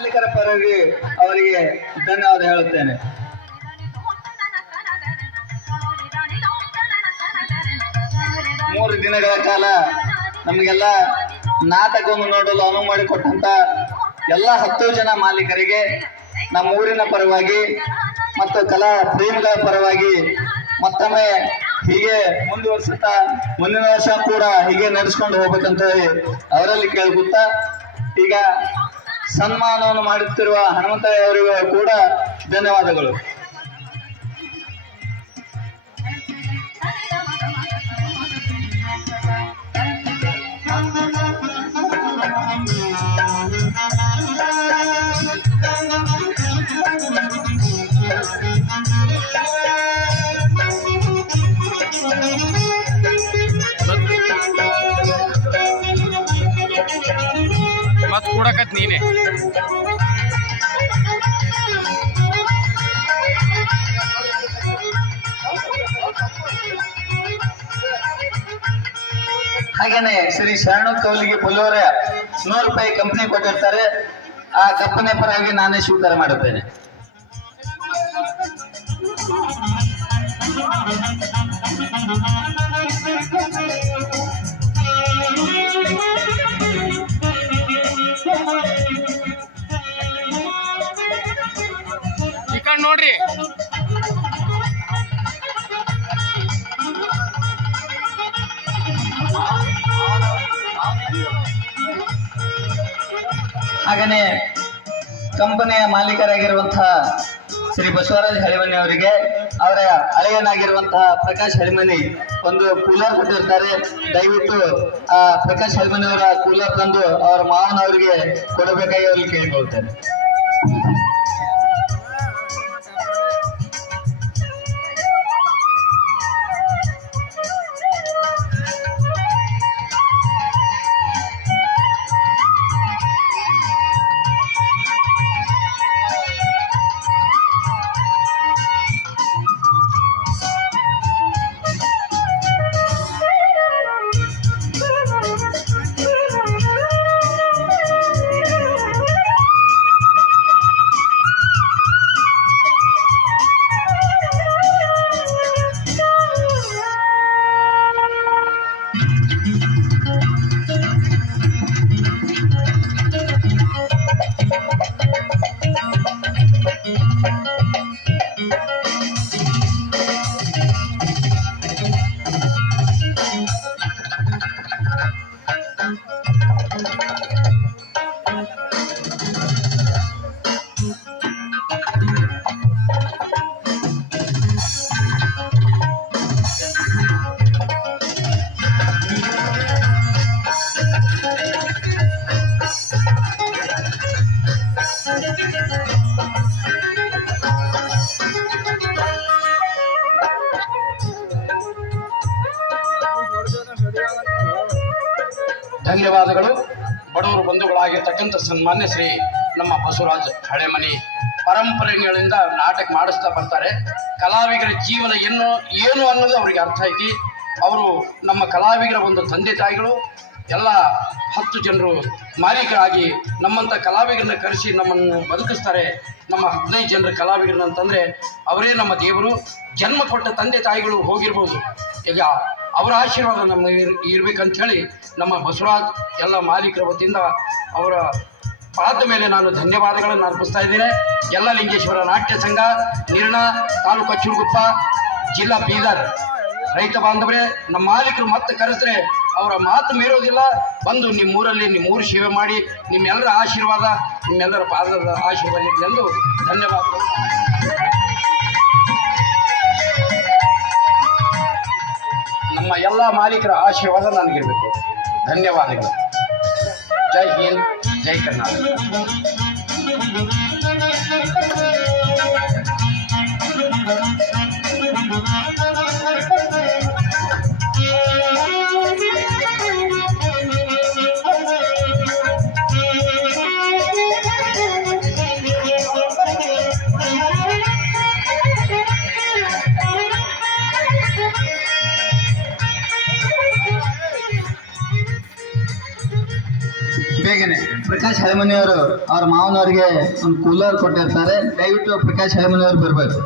ಮಾಲೀಕರ ಪರವಾಗಿ ಅವರಿಗೆ ಧನ್ಯವಾದ ಹೇಳುತ್ತೇನೆ. ಮೂರು ದಿನಗಳ ಕಾಲ ನಮಗೆಲ್ಲ ನಾಟಕವನ್ನು ನೋಡಲು ಅನುವು ಮಾಡಿಕೊಟ್ಟಂತ ಎಲ್ಲ 10 ಜನ ಮಾಲೀಕರಿಗೆ ನಮ್ಮ ಊರಿನ ಪರವಾಗಿ ಮತ್ತು ಕಲಾ ಪ್ರೇಮಿಗಳ ಪರವಾಗಿ ಮತ್ತೊಮ್ಮೆ ಹೀಗೆ ಮುಂದುವರಿಸುತ್ತಾ ಮುಂದಿನ ವರ್ಷ ಕೂಡ ಹೀಗೆ ನಡೆಸ್ಕೊಂಡು ಹೋಗ್ಬೇಕಂತ ಅವರಲ್ಲಿ ಕೇಳ್ಕೊತಾ ಈಗ ಸನ್ಮಾನವನ್ನು ಮಾಡುತ್ತಿರುವ ಹನುಮಂತಯ್ಯ ಅವರಿಗೂ ಕೂಡ ಧನ್ಯವಾದಗಳು. मत कूड़कत नीने ಹಾಗೇನೆ ಶ್ರೀ ಶರಣು ಕೌಲಿಗೆ ಪುಲ್ಲೋರ 100 ರೂಪಾಯಿ ಕಂಪನಿ ಕೊಟ್ಟಿರ್ತಾರೆ. ಆ ಕಂಪನಿ ಪರವಾಗಿ ನಾನೇ ಸ್ವೀಕಾರ ಮಾಡುತ್ತೇನೆ. ಈ ಕಡೆ ನೋಡ್ರಿ. ಹಾಗೇನೆ ಕಂಪನಿಯ ಮಾಲೀಕರಾಗಿರುವಂತಹ ಶ್ರೀ ಬಸವರಾಜ್ ಹಳಿಮನಿ ಅವರಿಗೆ ಅವರ ಹಳೆಯನಾಗಿರುವಂತಹ ಪ್ರಕಾಶ್ ಹಳಿಮನಿ ಒಂದು ಕೂಲರ್ ಕೊಟ್ಟಿರ್ತಾರೆ. ದಯವಿಟ್ಟು ಆ ಪ್ರಕಾಶ್ ಹಳಿಮನಿ ಅವರ ಕೂಲರ್ ತಂದು ಅವರ ಮಾವನವರಿಗೆ ಕೊಡಬೇಕಾಗಿ ಅವರಿಗೆ ಕೇಳಿಕೊಳ್ತೇನೆ. ಧನ್ಯವಾದಗಳು. ಬಡವರು ಬಂಧುಗಳಾಗಿರ್ತಕ್ಕಂಥ ಸನ್ಮಾನ್ಯ ಶ್ರೀ ನಮ್ಮ ಬಸವರಾಜ್ ಹಳೆಮನಿ ಪರಂಪರೆಗಳಿಂದ ನಾಟಕ ಮಾಡಿಸ್ತಾ ಬರ್ತಾರೆ. ಕಲಾವಿಗರ ಜೀವನ ಏನು ಅನ್ನೋದು ಅವರಿಗೆ ಅರ್ಥ ಐತಿ. ಅವರು ನಮ್ಮ ಕಲಾವಿಗರ ಒಂದು ತಂದೆ ತಾಯಿಗಳು. ಎಲ್ಲ 10 ಜನರು ಮಾಲೀಕರಾಗಿ ನಮ್ಮಂಥ ಕಲಾವಿಗರನ್ನ ಕರೆಸಿ ನಮ್ಮನ್ನು ಬದುಕಿಸ್ತಾರೆ. ನಮ್ಮ 15 ಜನರ ಕಲಾವಿಗರನ್ನ ಅಂತಂದರೆ ಅವರೇ ನಮ್ಮ ದೇವರು. ಜನ್ಮ ಕೊಟ್ಟ ತಂದೆ ತಾಯಿಗಳು ಹೋಗಿರ್ಬೋದು, ಈಗ ಅವರ ಆಶೀರ್ವಾದ ನಮ್ಮ ಇರಬೇಕಂಥೇಳಿ ನಮ್ಮ ಬಸವರಾಜ್ ಎಲ್ಲ ಮಾಲೀಕರ ವತಿಯಿಂದ ಅವರ ಪಾದ ಮೇಲೆ ನಾನು ಧನ್ಯವಾದಗಳನ್ನು ಅರ್ಪಿಸ್ತಾ ಇದ್ದೇನೆ. ಎಲ್ಲ ಲಿಂಗೇಶ್ವರ ನಾಟ್ಯ ಸಂಘ, ನಿರ್ಣ, ತಾಲೂಕು ಅಚ್ಚುಗುಪ್ಪ, ಜಿಲ್ಲಾ ಬೀದರ್ ರೈತ ಬಾಂಧವರೇ, ನಮ್ಮ ಮಾಲೀಕರು ಮತ್ತೆ ಕರೆಸಿದ್ರೆ ಅವರ ಮಾತು ಮೀರೋದಿಲ್ಲ. ಬಂದು ನಿಮ್ಮೂರಲ್ಲಿ ನಿಮ್ಮೂರು ಸೇವೆ ಮಾಡಿ ನಿಮ್ಮೆಲ್ಲರ ಆಶೀರ್ವಾದ, ನಿಮ್ಮೆಲ್ಲರ ಪಾದದ ಆಶೀರ್ವಾದ ಎಂದು ಧನ್ಯವಾದಗಳು. ನಮ್ಮ ಎಲ್ಲ ಮಾಲೀಕರ ಆಶೀರ್ವಾದ ನನಗಿರಬೇಕು. ಧನ್ಯವಾದಗಳು. ಜೈ ಹಿಂದ್, ಜೈ ಕರ್ನಾಟಕ. ಬೇಗನೆ ಪ್ರಕಾಶ್ ಹಳೆಮನಿ ಅವರು ಅವ್ರ ಮಾವನವರಿಗೆ ಒಂದು ಕೂಲರ್ ಕೊಟ್ಟಿರ್ತಾರೆ. ದಯವಿಟ್ಟು ಪ್ರಕಾಶ್ ಹಳೆಮನಿ ಅವರು ಬರ್ಬೇಕು.